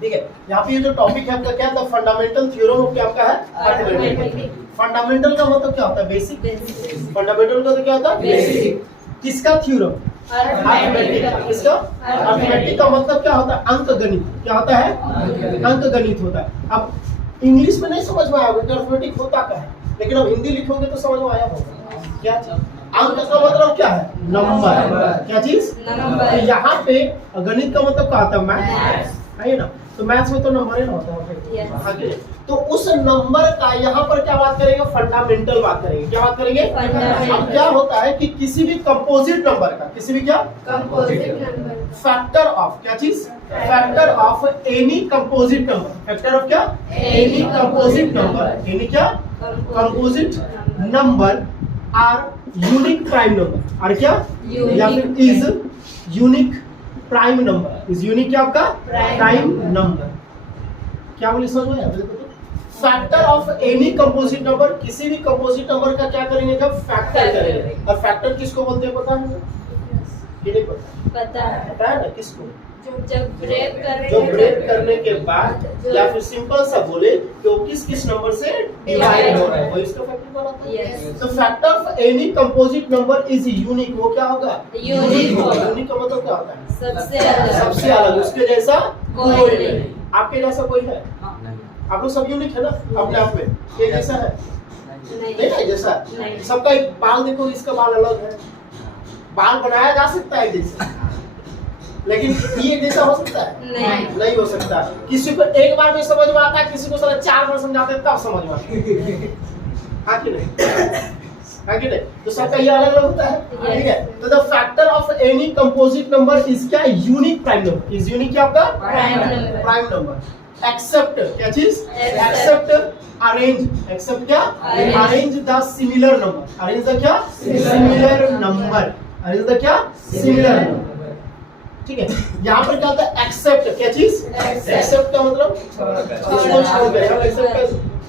ठीक है। यहाँ पे ये जो टॉपिक है आपका क्या था, फंडामेंटल थ्योरम ऑफ क्या आपका है, अर्थमेटिक। फंडामेंटल का मतलब क्या होता है, बेसिक। फंडामेंटल का तो क्या होता है, बेसिक। किसका थ्योरम, अर्थमेटिक। किसका, अर्थमेटिक का मतलब क्या होता है, अंक गणित। क्या होता है, अंक गणित होता है। अब इंग्लिश में नहीं समझ में आएगा कि अर्थमेटिक होता क्या है, लेकिन अब हिंदी लिखोगे तो समझ में आया होगा। क्या चीज, अंक का मतलब क्या है, नंबर। क्या चीज, नंबर। तो यहाँ पे गणित का मतलब क्या होता है, मैथ है ना। तो मैथ्स में तो नंबर ही ना होता है आगे। तो उस नंबर का यहाँ पर क्या बात करेंगे, फंडामेंटल बात करेंगे। क्या बात करेंगे, अब क्या होता है कि किसी भी कंपोजिट नंबर का, किसी भी क्या कंपोजिट नंबर, फैक्टर ऑफ, क्या चीज, factor of any composite number. Factor of क्या, एनी कंपोजिट नंबर। एनी क्या, composite number are unique prime number. और क्या, या फिर is unique prime number. Is unique क्या आपका, प्राइम नंबर। क्या बोले, समझ में आया। Factor of any composite number, किसी भी कंपोजिट नंबर का क्या करेंगे, जब फैक्टर करेंगे। और फैक्टर किसको बोलते हैं, पता है कि नहीं पता है ना, किसको, जब ब्रेक करने के बाद, या फिर सिंपल सा बोले कि वो किस किस नंबर से डिवाइड हो रहा है, वो इसका फैक्टर बनाता है। तो factor of any composite number is unique. वो क्या होगा, यूनिक होगा। यूनिक का मतलब क्या होता है, सबसे अलग, उसके जैसा कोई नहीं। आपके जैसा कोई है, आप लोग सब यूनिक है ना अपने आप में। ये जैसा है नहीं है, जैसा सबका एक बाल देखो, इसका बाल अलग है। बाल बनाया जा सकता है जैसे, लेकिन ये जैसा हो सकता है, नहीं हो सकता। किसी को एक बार में समझ में आता है, किसी को साला 4 बार समझाते हैं तब समझ में आता है। हाँ कि नहीं, तो सबका ये अलग अलग होता है। ठीक है। तो the factor of any composite number is क्या, unique prime number. Is unique क्या आपका, प्राइम नंबर। एक्सेप्ट, क्या चीज, एक्सेप्ट अरेंज। एक्सेप्ट क्या, arrange the similar number. Arrange the क्या, सिमिलर नंबर। अरेंज द क्या, सिमिलर नंबर। ठीक है। यहाँ पर क्या होता है, एक्सेप्ट। क्या चीज, एक्सेप्ट का मतलब एक्सेप्ट का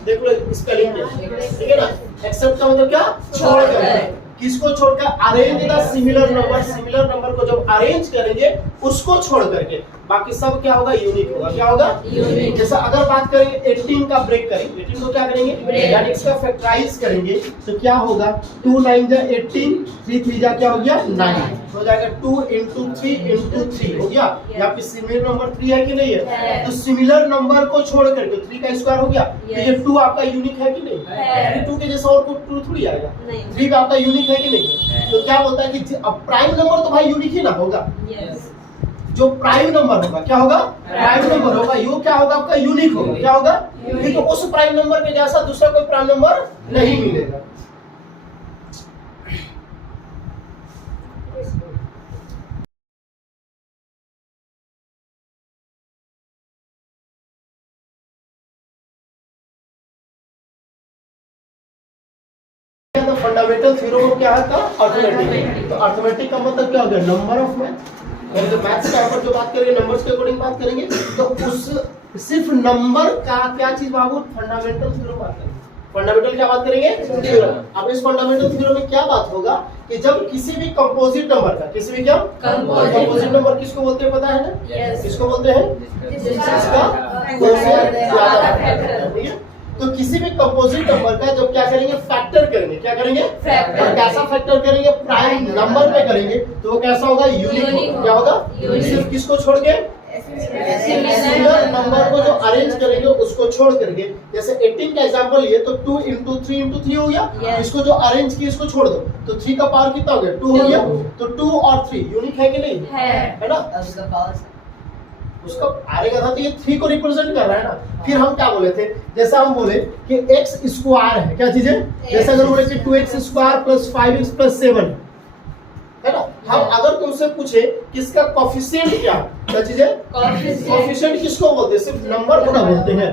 देख लो स्पेलिंग क्या, ठीक है ना। एक्सेप्ट का मतलब क्या, छोड़कर। किसको छोड़कर, arrange the similar number. Similar number को जब अरेंज करेंगे उसको छोड़ करके, बाकी सब क्या होगा, यूनिक होगा। क्या होगा, यूनिक। जैसा अगर बात करेंगे 18 का ब्रेक करेंगे, 18 को क्या करेंगे, यानी इसका फैक्टराइज करेंगे, तो क्या होगा, 2 9 जा 18, 3 3 जा क्या हो गया, 9 हो जाएगा। 2 into 3 into 3 हो गया। यहाँ पे सिमिलर नंबर 3 है कि नहीं है, तो सिमिलर नंबर को छोड़ करके 3 का स्क्वायर हो गया। तो ये 2 आपका यूनिक है कि नहीं, 2 के जैसा और कोई 2 थोड़ी आएगा। 3 आपका यूनिक है कि नहीं। तो क्या बोलता है कि अब प्राइम नंबर तो भाई यूनिक ही ना होगा। जो प्राइम नंबर होगा क्या होगा, प्राइम नंबर होगा, यो क्या होगा आपका, यूनिक होगा। क्या होगा, क्योंकि तो उस प्राइम नंबर के जैसा दूसरा कोई प्राइम नंबर नहीं मिलेगा। फंडामेंटल थ्योरम क्या है, अर्थमेटिक। तो अर्थमेटिक का मतलब क्या हो गया, नंबर ऑफ मैथ। तो मैथ्स के ऊपर जो बात करेंगे, नंबर्स के अकॉर्डिंग बात करेंगे, तो उस सिर्फ नंबर का क्या चीज बाबू, फंडामेंटल थ्योरम बात करेंगे। फंडामेंटल क्या बात करेंगे, थ्योरम। अब इस फंडामेंटल थ्योरम में क्या बात होगा कि जब किसी भी कंपोजिट नंबर का, किसी भी क्या कंपोजिट नंबर किसको बोलते हैं पता है ना, किसको बोलते हैं, जिसका 2 से ज्यादा फैक्टर है। तो किसी भी कंपोजिट नंबर का जब क्या करेंगे, फैक्टर करेंगे। क्या करेंगे, फैक्टर। और कैसा फैक्टर करेंगे, प्राइम नंबर पे करेंगे, तो वो कैसा होगा, यूनिक। क्या होगा, सिर्फ किसको छोड़ के, सिमिलर नंबर को जो अरेंज करेंगे उसको छोड़ करके। जैसे 18 का एग्जांपल लिए तो 2 into 3 into 3 हो गया। इसको जो अरेंज किया इसको छोड़ दो, तो 3 का पावर कितना हो गया, 2 हो गया। तो 2 और 3 यूनिक है कि नहीं, है ना। उसका आएगा था, तो ये 3 को रिप्रेजेंट कर रहा है ना। फिर हम क्या बोले थे, जैसा हम बोले कि x स्क्वायर है, क्या चीज है, जैसा अगर बोले कि 2x square plus 5x plus 7 है ना। हम अगर तुमसे पूछे किसका कोफिशिएंट क्या चीज है, कोफिशिएंट किसको बोलते हैं, सिर्फ नंबर को ना बोलते हैं,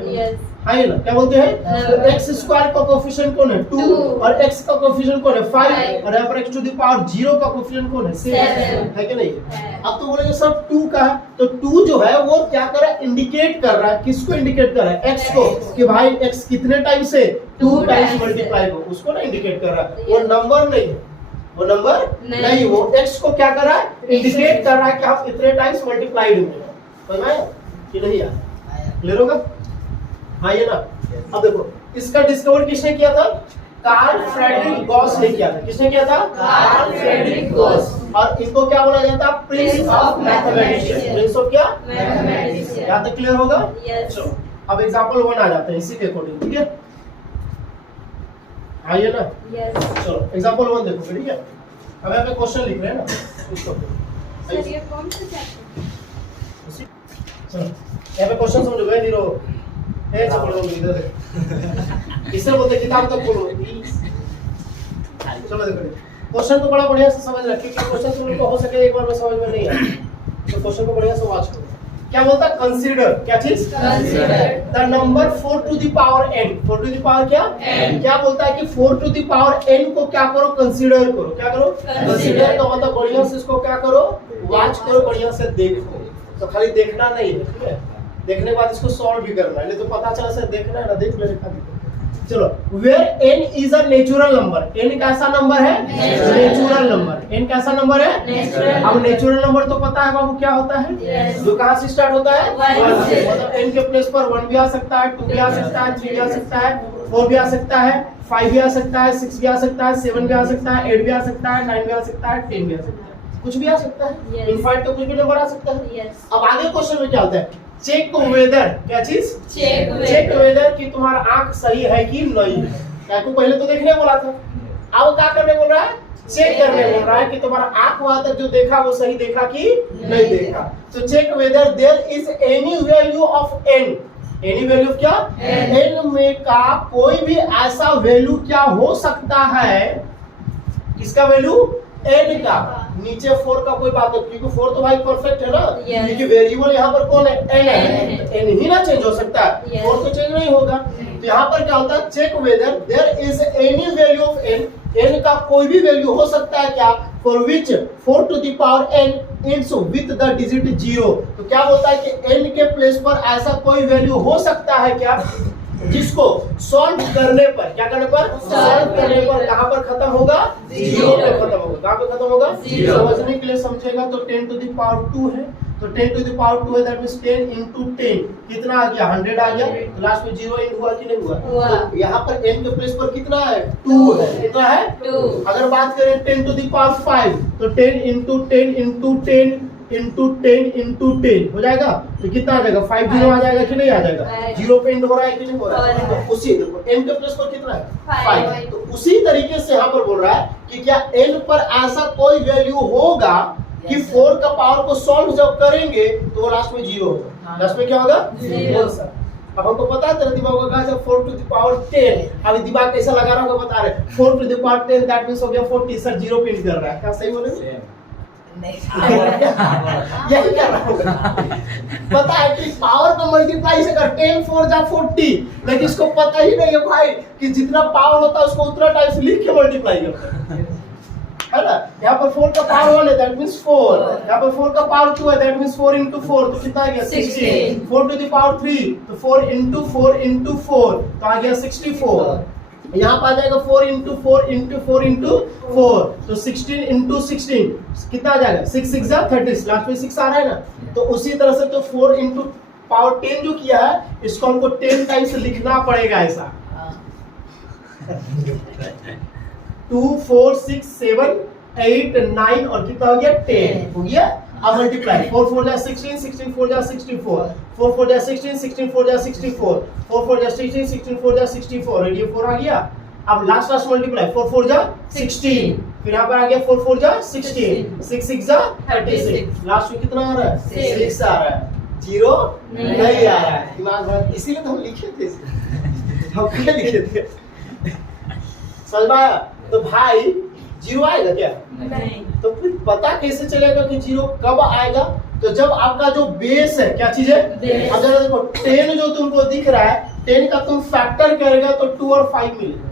है ना। क्या बोलते हैं, तो x स्क्वायर का कोफिशिएंट कौन है, 2, और x का कोफिशिएंट कौन है, 5, और यहाँ पर x टू द पावर 0 का कोफिशिएंट कौन है, 7 है कि नहीं। अब तो बोलेंगे सर 2 का है, तो 2 जो है वो क्या कर रहा है, इंडिकेट कर रहा है, किसको इंडिकेट कर रहा है, x को, कि भाई x कितने टाइम से 2 टाइम्स मल्टीप्लाई हो, उसको ना इंडिकेट कर रहा है। वो नंबर नहीं है, वो नंबर नहीं, वो x को क्या कर रहा है, इंडिकेट कर रहा है कि आप इतने टाइम्स मल्टीप्लाइड हुए। समझ में आया कि नहीं आया। क्लियर होगा? हाँ ये ना। अब देखो इसका डिस्कवर किसने किया था? कार्ल फ्रेडरिक गॉस ने किया था। किसने किया था? Karl Frederick Gauss. और इनको क्या बोला जाता है? Prince of mathematics. Prince of क्या? मैथमेटिक्स। यहाँ तक क्लियर होगा? चलो अब एग्जांपल 1 आ जाते हैं इसी के अकॉर्डिंग, ठीक है? हाँ ये ना। चलो एग्जांपल 1 देखो, ठीक है? अब यहाँ पे क्वेश्चन लिख रहे हैं ना इसको। सर ये कौन सा चैप्टर? चलो यहाँ पे क्वेश्चन समझो गए जीरो ए से पढ़ो इधर इससे बोलते किताब तक पढ़ो। चलो देखो क्वेश्चन को बड़ा बढ़िया से समझ रखिए कि क्वेश्चन तुमको हो सके एक बार में समझ में नहीं आए तो क्वेश्चन को बढ़िया से वॉच करो। क्या बोलता है? कंसीडर। क्या चीज? Consider the number 4 to the power n। 4 to the power क्या? n। क्या बोलता है कि 4 टू द पावर n को क्या करो? कंसीडर करो। क्या करो? कंसीडर का मतलब बढ़िया से इसको क्या करो? वॉच करो, बढ़िया से देखो। तो खाली देखना नहीं है, ठीक है? देखने के बाद इसको सॉल्व भी करना है, नहीं तो पता चला सर देखना है ना, देख ले चलो। Where n is a natural number. n कैसा नंबर है? Natural number. n कैसा नंबर है? अब नेचुरल नंबर तो पता है बाबू क्या होता है? जो कहां से स्टार्ट होता है? 1 से। मतलब n के प्लेस पर 1 भी आ सकता है, 2 भी आ सकता है, 3 भी आ सकता है, 4 भी आ सकता है, 5 भी आ सकता है, 6 भी आ सकता है, 7 भी आ सकता है, 8 भी आ सकता है, 9 भी आ सकता है, 10 भी आ सकता है, कुछ भी आ सकता है। इनफाइनाइट तो कुछ भी नंबर आ सकता है। अब आगे क्वेश्चन में क्या होता है? Check whether. क्या चीज? चेक वेदर कि तुम्हारा आंख सही है कि नहीं है। क्या को पहले तो देखने बोला था, अब क्या करने बोल रहा है? चेक करने बोल रहा है कि तुम्हारा आंख वहां तक जो देखा वो सही देखा कि नहीं देखा। तो check whether there is any value of n। Any value क्या? n में का कोई भी ऐसा वैल्यू क्या हो सकता है? किसका वैल्यू? n का। नीचे 4 का कोई बात नहीं, क्योंकि 4 तो भाई परफेक्ट है ना, क्योंकि वेरिएबल यहाँ पर कौन है? n है। तो n ही ना चेंज हो सकता है, 4 तो चेंज नहीं होगा। तो यहाँ पर क्या होता है? Check whether there is any value of n। n का कोई भी वैल्यू हो सकता है क्या? For which 4 to the power n it's with the digit 0। तो क्या बोलता है कि n के प्लेस पर ऐसा कोई वैल्यू हो सकता है क्या जिसको सॉल्व करने पर, क्या करने पर? सॉल्व करने पर कहां पर खत्म होगा? 0 पे खत्म होगा। कहां पे खत्म होगा? 0। समझने के लिए समझेगा तो 10 टू द पावर 2 है, तो 10 टू द पावर 2 है, दैट मींस 10 into 10 कितना आ गया? 100 आ गया। तो लास्ट में 0 इंड हुआ कि नहीं हुआ? तो यहाँ पर n के प्लेस पर कितना है? 2 है। कितना है? 2। अगर बात करें 10 टू द पावर 5 तो 10 into 10 into 10 into 10 into 10 हो जाएगा। तो कितना आ जाएगा? 5 0 आ जाएगा कि नहीं आ जाएगा? 0 पे एंड हो रहा है कि नहीं हो रहा है? तो उसी देखो n के प्लेस पर कितना है? 5। तो उसी तरीके से यहाँ पर बोल रहा है कि क्या n पर ऐसा कोई वैल्यू होगा कि 4 का पावर को सॉल्व जब करेंगे तो वो लास्ट में 0 होगा। लास्ट में क्या होगा? 0। अब हमको पता है तेरा दिमाग का जब 4 टू द पावर 10, अभी दिमाग कैसा लगा रहा होगा बता रहे। 4 to the power 10 that means हो गया 40। सर 0 पे कर रहा है, क्या सही बोले? यही कर रहा होगा। पता है कि पावर को मल्टीप्लाई से कर 10 4 जा 40, लेकिन इसको पता ही नहीं है भाई कि जितना पावर होता है उसको उतना टाइम से लिख के मल्टीप्लाई करता है ना। यहाँ पर 4 का पावर 1 है, दैट मींस 4। यहाँ पर 4 का पावर 2 है, दैट मींस 4 into 4 तो कितना आ गया? 16। 4 टू द पावर 3 तो 4 into 4 into 4 तो आ गया 64। यहाँ पर आ जाएगा 4 into 4 into 4 into 4 तो 16 into 16 कितना आ जाएगा? 6 6 जा 30, लास्ट में 6 आ रहा है ना। तो उसी तरह से तो 4 into पावर 10 जो किया है इसको हमको 10 टाइम्स लिखना पड़ेगा ऐसा। 2 4 6 7 8 9 और कितना हो गया? 10 हो गया। अब मल्टीप्लाई 4 4 जा 16 16 4 जा 64 4 4 जा 16 16 4 जा 64 4 4 जा 16 16 4 जा 64 और ये 4 आ गया। अब लास्ट मल्टीप्लाई 4 4 जा 16 फिर यहाँ पर आ गया 4 4 जा 16 6 6 जा 36 लास्ट में कितना आ रहा है? 6 आ रहा है, 0 नहीं आ रहा है। दिमाग में इसीलिए तो हम लिखे थे, हम क्या लिखे थे? समझ में आया? तो भाई 0 आएगा क्या? नहीं। तो फिर पता कैसे चलेगा कि 0 कब आएगा? तो जब आपका जो बेस है, क्या चीज है? अगर देखो 10 जो तुमको दिख रहा है 10 का तुम फैक्टर करेगा तो 2 और 5 मिलेगा।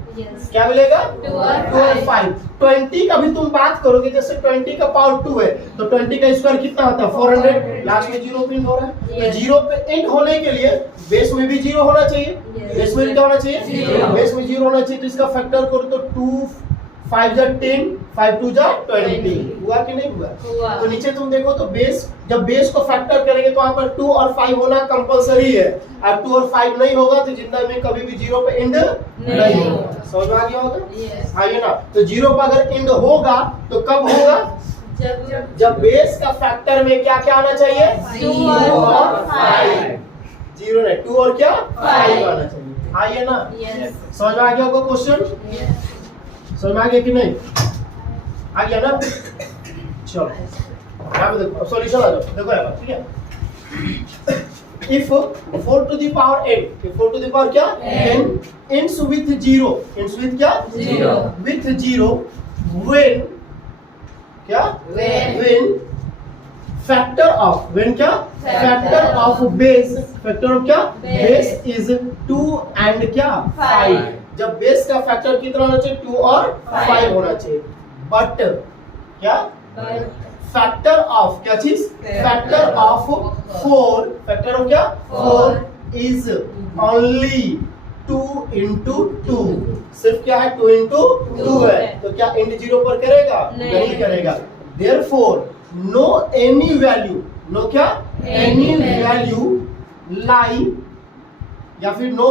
क्या मिलेगा? 2 और 5। 20 का भी तुम बात करोगे, जैसे 20 का पावर 2 है तो 20 का स्क्वायर कितना होता है? 400। लास्ट में 0 प्रिंट हो रहा है। तो 0 पे एंड होने के लिए बेस में भी 0 होना चाहिए। बेस में क्या होना चाहिए? बेस में 0 होना चाहिए। तो इसका फैक्टर करो तो 2 5 जा 10 5 2 जा 20 हुआ कि नहीं हुआ? हुआ। तो नीचे तुम देखो तो बेस, जब बेस को फैक्टर करेंगे तो वहां पर 2 और 5 होना कंपलसरी है। अब 2 और 5 नहीं होगा तो जिंदगी में कभी भी 0 पे एंड नहीं होगा। समझ में आ गया होगा? Yes. आइए ना, तो 0 पर अगर एंड होगा तो कब होगा? जब बेस का फैक्टर में क्या क्या आना चाहिए? 2 और 5। 0 नहीं, 2 और क्या 5 आना चाहिए। आइए ना, Yes. समझ में आ गया होगा क्वेश्चन? समझ में आ गया कि नहीं? आ गया ना? चलो यहाँ पे देखो, सॉल्यूशन आ जाओ, देखो यहाँ पर, ठीक है? If 4 to the power n, if 4 to the power क्या? n ends with 0, ends with क्या? 0. With 0, when क्या? When factor of, when क्या? Factor of base, factor of क्या? Base. Base is 2 and क्या? 5. जब बेस का फैक्टर कितना होना चाहिए? 2 और 5 होना चाहिए। बट क्या? फैक्टर ऑफ क्या चीज? फैक्टर ऑफ 4, फैक्टर ऑफ क्या? 4 इज ओनली 2 into 2। सिर्फ क्या है? 2 into 2 है। तो क्या एंड 0 पर करेगा? नहीं करेगा। Therefore no any value, no क्या? Any value lie, या फिर no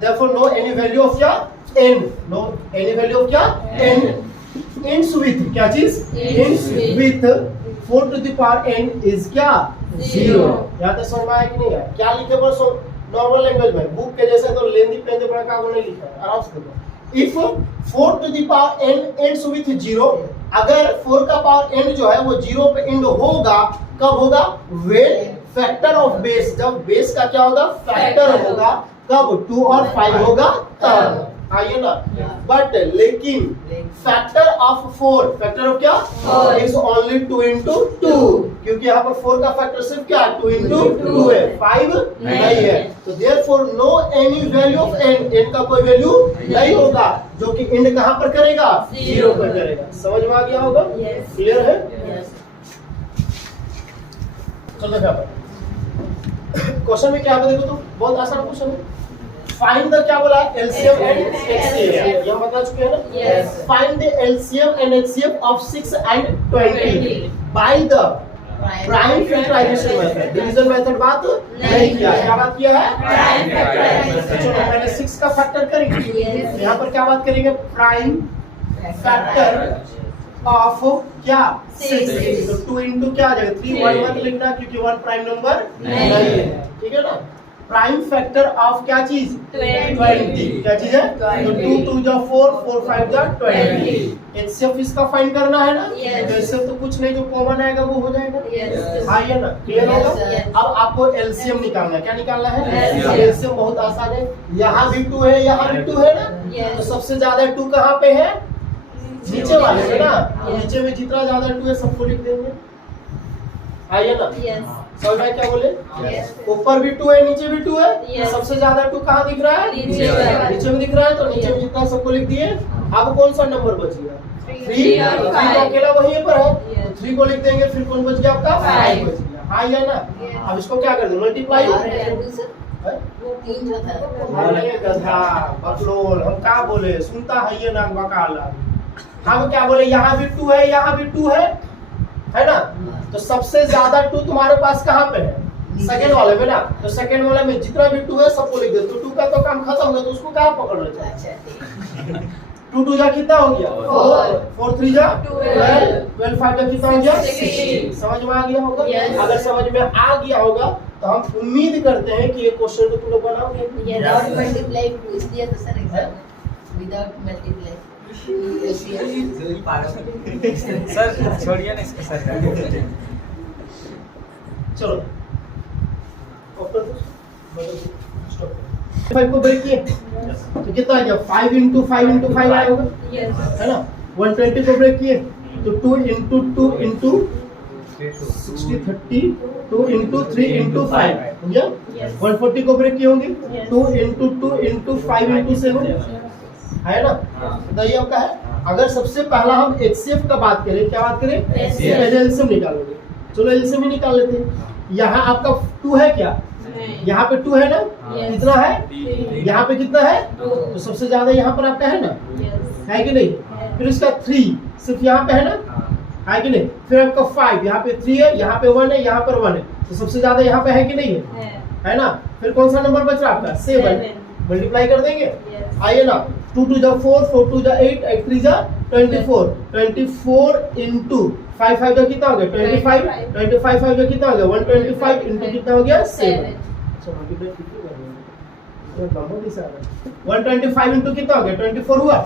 therefore no any value of क्या? n, no any value of क्या? n ends with क्या चीज? ends with 4 to the power n is क्या? 0। यहाँ तक समझ में आया कि नहीं आया? क्या लिखे पर नॉर्मल लैंग्वेज में, बुक के जैसे तो लेंदी पेन से बड़ा कागज नहीं लिखा है, आराम से देखो। If 4 to the power n ends with 0, अगर 4 का पावर n जो है वो 0 पे एंड होगा, कब होगा? when फैक्टर ऑफ बेस, जब बेस का क्या होगा? फैक्टर होगा। कब? 2 और 5 होगा तब। आइए ना, बट लेकिन फैक्टर ऑफ 4, फैक्टर ऑफ क्या? 4 इज ओनली 2 into 2, क्योंकि यहाँ पर 4 का फैक्टर सिर्फ क्या? 2 into 2 है, 5 नहीं है। तो therefore no any value of n, n का कोई वैल्यू नहीं होगा जो कि एंड कहाँ पर करेगा? 0 पर करेगा। समझ में आ गया होगा? क्लियर है? चलो क्या क्वेश्चन में क्या देखो, तो बहुत आसान क्वेश्चन है। फाइंड द क्या बोला? एलसीएम एंड एचसीएफ, ये हम बता चुके हैं ना? Find the LCM and HCF of 6 and 20 by the prime factorization method. Division method बात नहीं किया, क्या बात किया है? Prime factorization. चलो पहले 6 का फैक्टर करेंगे, यहाँ पर क्या बात करेंगे? प्राइम फैक्टर ऑफ क्या? 6। तो 2 into क्या आ जाएगा? 3 1 1 लिखना, क्योंकि 1 प्राइम नंबर नहीं है, ठीक है ना? प्राइम फैक्टर ऑफ क्या चीज? 20। क्या चीज है? तो 2 2 जा 4, 4 5 जा 20। एचसीएफ इसका फाइंड करना है ना? तो एचसीएफ तो कुछ नहीं, जो कॉमन आएगा वो हो जाएगा। हाँ ये ना, क्लियर होगा? अब आपको एलसीएम निकालना है। क्या निकालना है? एलसीएम बहुत आसान है। यहाँ भी 2 है, यहाँ भी 2 है ना? तो सबसे ज्यादा 2 कहाँ पे है? नीचे वाले में ना। तो नीचे में जितना ज्यादा 2 है सबको लिख देंगे। आइए ना, समझ में क्या बोले? ऊपर भी 2 है, नीचे भी 2 है। Yes. सबसे ज्यादा 2 कहाँ दिख रहा है? नीचे में दिख रहा है। तो नीचे में जितना सबको लिख दिए। अब कौन सा नंबर बच गया? 3 और 5 अकेला वहीं पर है। Yes. 3 को लिख देंगे, फिर कौन बच गया आपका? 5 बच गया। हाँ या ना? अब इसको क्या कर दो? मल्टीप्लाई। अरे गधा बकलोल, हम क्या बोले? सुनता है ये ना बकाला। हम क्या बोले? यहाँ भी 2 है, यहाँ भी 2 है ना? तो सबसे ज्यादा 2 तुम्हारे पास कहाँ पे है? सेकंड वाले में ना। तो सेकंड वाले में जितना भी 2 है सबको लिख दो। तो 2 का तो काम खत्म हो गया, तो उसको कहाँ पकड़ रहे थे? 2 2 जा कितना हो गया? 4 3 जा 12, 12 5 जा कितना हो गया? 16। समझ में आ गया होगा? अगर समझ में आ गया होगा तो हम उम्मीद करते हैं कि ये क्वेश्चन को तुम लोग बनाओगे। विदाउट मल्टीप्लाई इसलिए तो sir exam without multiply sir छोड़िए ना इसको सर। चलो 5 को ब्रेक किए तो कितना आ गया? 5 into 5 into 5 आया होगा, है ना? 120 को ब्रेक किए तो 2 into 2 into 60 30, 2 into 3 into 5, समझा? 140 को ब्रेक किए होंगे 2 into 2 into 5 into 7, है ना? तो ये आपका है। अगर सबसे पहला हम एचसीएफ का बात करें, क्या बात करें? एलसीएम निकालोगे। चलो एलसीएम ही निकाल लेते हैं। यहाँ आपका 2 है क्या? यहाँ पे 2 है ना? कितना है? यहाँ पे कितना है? तो सबसे ज्यादा यहाँ पर आपका है ना? है कि नहीं? फिर इसका 3 सिर्फ यहाँ पे है ना, है कि नहीं? फिर आपका 5, यहाँ पे 3 है, यहाँ पे 1 है, यहाँ पर 1 है, तो सबसे ज्यादा यहाँ पे है कि नहीं है? है ना? फिर कौन सा नंबर बच रहा आपका? 7 मल्टीप्लाई कर देंगे। आइए ना, 2 2 जा 4, 4 2 जा 8, 8 3 जा 24, 24 इंटू 5 5 जा कितना हो गया? 25, 25 5 जा कितना हो गया? 125 इंटू कितना हो गया? 7। अच्छा मल्टीप्लाई कितनी कर रहे हैं? ये नंबर कैसे आ रहा है? 125 इंटू कितना हो गया? 24 हुआ,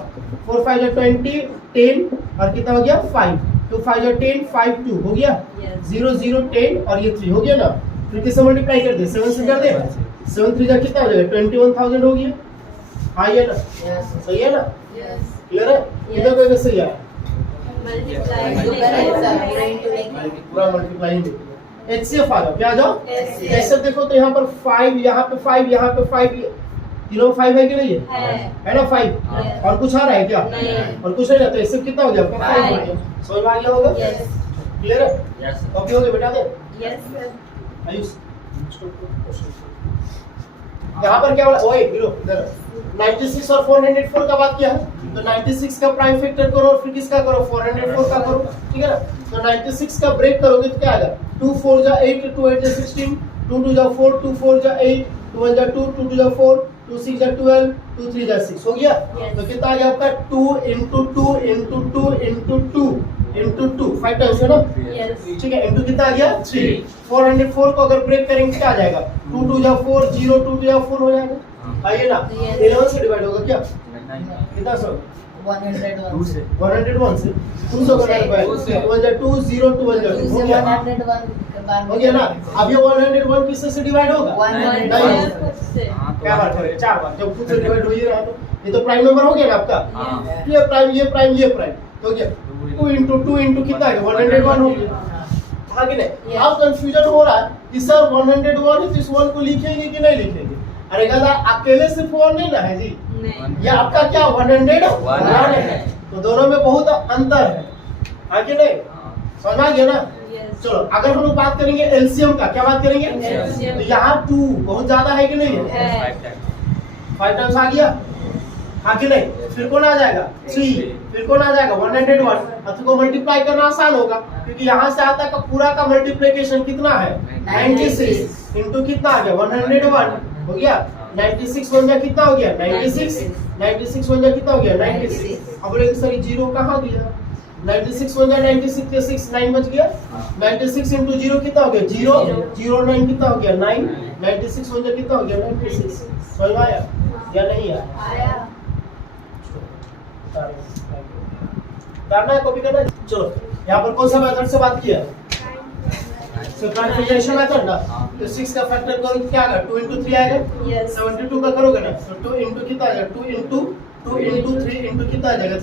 4 5 जा 20, 10 और कितना हो गया? 5, 2 5 जा 10, 5 2 हो गया, 0 0 10 और ये 3 हो गया ना। फिर किससे मल्टीप्लाई कर दे? 7 से कर दे, 7 3 जा कितना हो जाएगा? 21,000 हो गया। हाँ ये ना, सही है ना? क्लियर है? किधर कोई सही है? पूरा मल्टीप्लाई HCF आ जाओ, क्या आ जाओ? ऐसे देखो तो यहाँ पर 5, यहाँ पे 5, यहाँ पे 5, तीनों 5 है कि नहीं है? है ना 5? और कुछ आ रहा है क्या? और कुछ नहीं, तो इससे कितना हो गया? 5 हो गया। समझ में आ गया होगा? क्लियर है? कॉपी हो गया बेटा? दे आयुष, यहाँ पर क्या बोला? ओए हीरो इधर 96 और 404 का बात किया है, तो 96 का प्राइम फैक्टर करो और फिर किसका करो? 404 का करो, ठीक है ना? तो 96 का ब्रेक करोगे तो क्या आएगा? 2 4 जा 8, 2 8 जा 16, 2 2 जा 4, 2 4 जा 8, 2 1 जा 2, 2 2 जा 4, 2 6 जा 12, 2 3 जा 6 हो गया। तो कितना आ गया आपका? 2 into 2 into 2 into 2 into 2, 5 times है ना? ठीक है, इंटू कितना आ गया? 3। 404 को अगर ब्रेक करेंगे क्या आ जाएगा? 2 2 जा 4, 0 2 2 जा 4 हो जाएगा। आइए ना, 11 से डिवाइड होगा क्या? कितना सौ? 101 से 101 से 200 का डिवाइड 1 जा 2 0 2 1 जा 2 हो गया। हो गया ना? अब ये 101 किससे से डिवाइड होगा? 101 क्या बात कर रहे हैं? 4 बार जब खुद से डिवाइड हो ही रहा, तो ये तो प्राइम नंबर हो गया ना आपका। ये प्राइम, ये प्राइम, ये प्राइम, तो क्या 2 into 2 into कितना है? 101 हो गया। हाँ कि नहीं? अब कंफ्यूजन हो रहा है कि सर 101 है तो इस 1 को लिखेंगे कि नहीं लिखेंगे? अरे दादा अकेले सिर्फ 1 नहीं ना है जी, ये आपका क्या 101 है, तो दोनों में बहुत अंतर है। हाँ कि नहीं? समझ में आ गया ना? चलो अगर हम लोग बात करेंगे एलसीएम का, क्या बात करेंगे? तो यहाँ 2 बहुत ज्यादा है कि नहीं है? 5 टाइम्स आ गया, हाँ कि नहीं? फिर कौन आ जाएगा? 3, फिर कौन आ जाएगा? 101। अब को मल्टीप्लाई करना आसान होगा क्योंकि यहाँ से आता है पूरा का मल्टीप्लिकेशन कितना है? 96 इंटू कितना आ गया? 101 हो गया। 96 1 जा कितना हो गया? 96, 96 1 जा कितना हो गया? 96। अब बोलेंगे सर 0 कहाँ गया? 96 1 जा 96 के 6 9 बच गया। 96 इंटू 0 कितना हो गया? 0 0 9 कितना हो गया? 9। 96 1 जा कितना हो गया? 96। समझ में आया या नहीं आया? करना है, कॉपी करना है। चलो यहाँ पर कौन सा मेथड से बात किया? फैक्टराइजेशन मेथड ना। तो 6 का फैक्टर करो क्या आएगा? 2 into 3 आएगा। 72 का करोगे ना तो 2 into कितना आ जाएगा? 2 into 3 into कितना आ जाएगा?